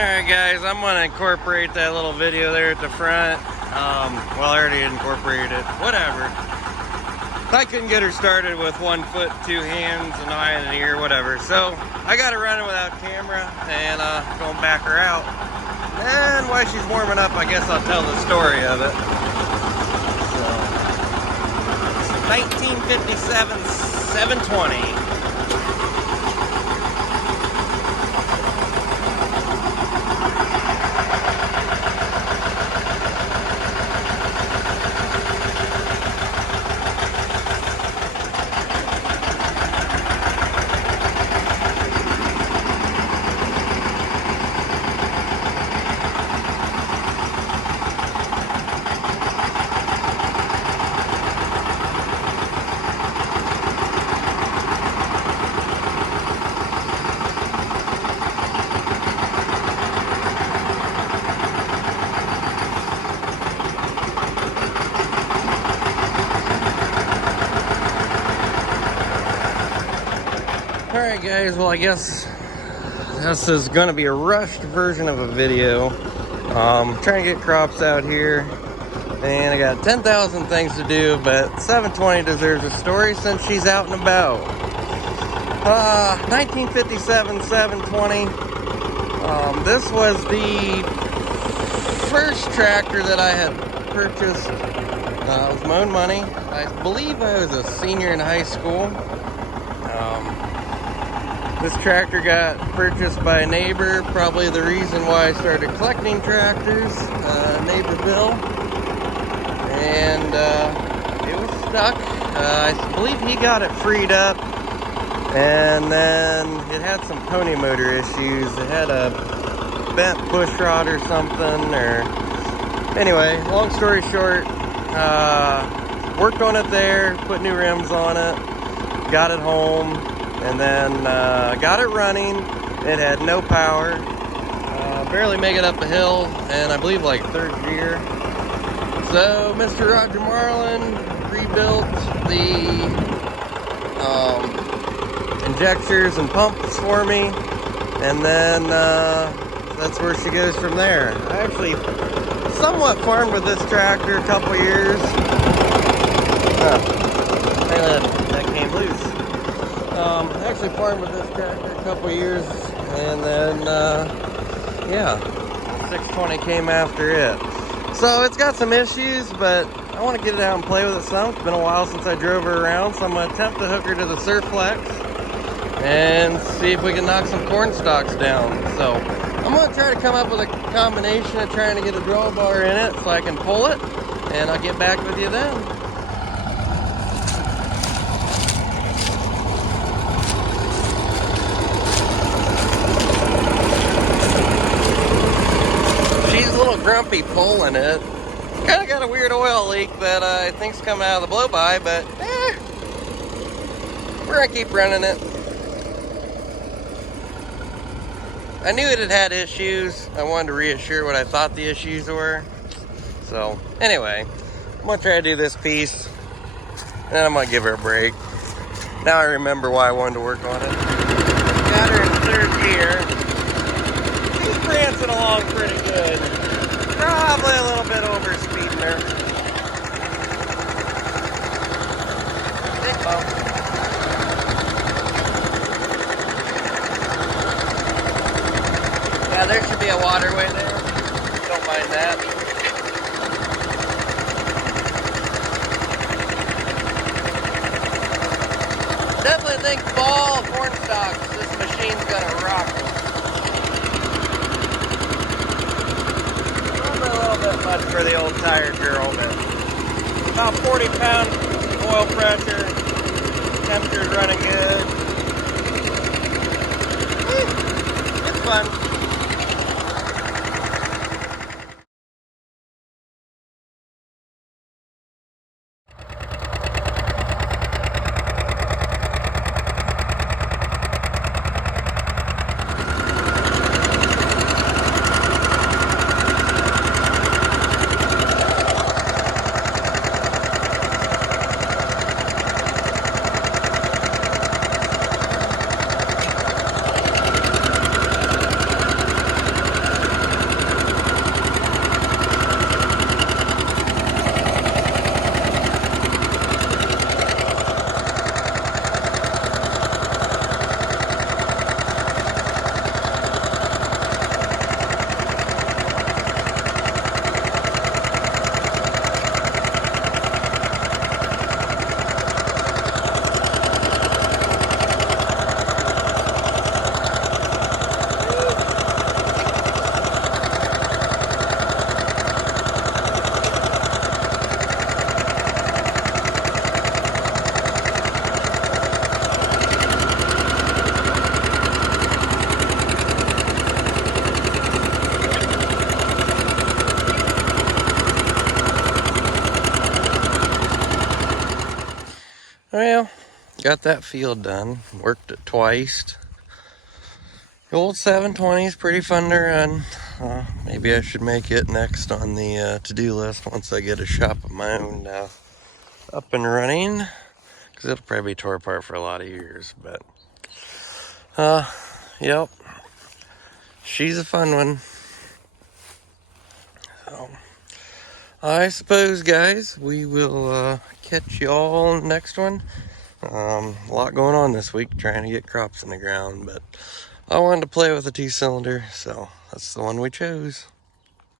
Alright guys, I'm going to incorporate that little video there at the front. Well, I already incorporated it. Whatever. I couldn't get her started with 1 foot, 2 hands, an eye and an ear, whatever. So I got her running without camera and going to back her out. And while she's warming up, I guess I'll tell the story of it. So, 1957 720. Alright guys, well I guess this is going to be a rushed version of a video. Trying to get crops out here, and I got 10,000 things to do, but 720 deserves a story since she's out and about. 1957 720. This was the first tractor that I had purchased. It was my own money. I believe I was a senior in high school. This tractor got purchased by a neighbor, probably the reason why I started collecting tractors, neighbor Bill, and it was stuck. I believe he got it freed up, and then it had some pony motor issues. It had a bent push rod or something, or anyway, long story short, worked on it there, put new rims on it, got it home, and then got it running. It had no power, barely make it up a hill, and I believe like third gear. So Mr. Roger Marlin rebuilt the injectors and pumps for me, and then that's where she goes from there. I actually somewhat farmed with this tractor a couple years. That came loose. Actually farmed with this tractor a couple years, and then yeah, 620 came after it. So it's got some issues, but I want to get it out and play with it some. It's been a while since I drove her around, so I'm going to attempt to hook her to the surflex and see if we can knock some corn stalks down. So I'm going to try to come up with a combination of trying to get a drawbar in it so I can pull it, and I'll get back with you then. Grumpy pulling it. Kind of got a weird oil leak that I think's coming out of the blow-by, but we're gonna keep running it. I knew it had issues. I wanted to reassure what I thought the issues were. So anyway, I'm gonna try to do this piece, and then I'm gonna give her a break. Now I remember why I wanted to work on it. Got her in third gear. She's prancing along pretty good. Probably a little bit over speeding her. Big bump. Yeah, there should be a waterway there. Don't mind that. Definitely think fall corn stalks, this machine's gonna rock them. Much for the old tired girl, but about 40 pound oil pressure, temperature's running good. It's fun. got that field done. Worked it twice. The old 720 is pretty fun to run. Maybe I should make it next on the to-do list once I get a shop of my own up and running. Because it'll probably be tore apart for a lot of years. But, yep. She's a fun one. So, I suppose, guys, we will catch you all next one. A lot going on this week trying to get crops in the ground, but I wanted to play with a 2-cylinder, so that's the one we chose.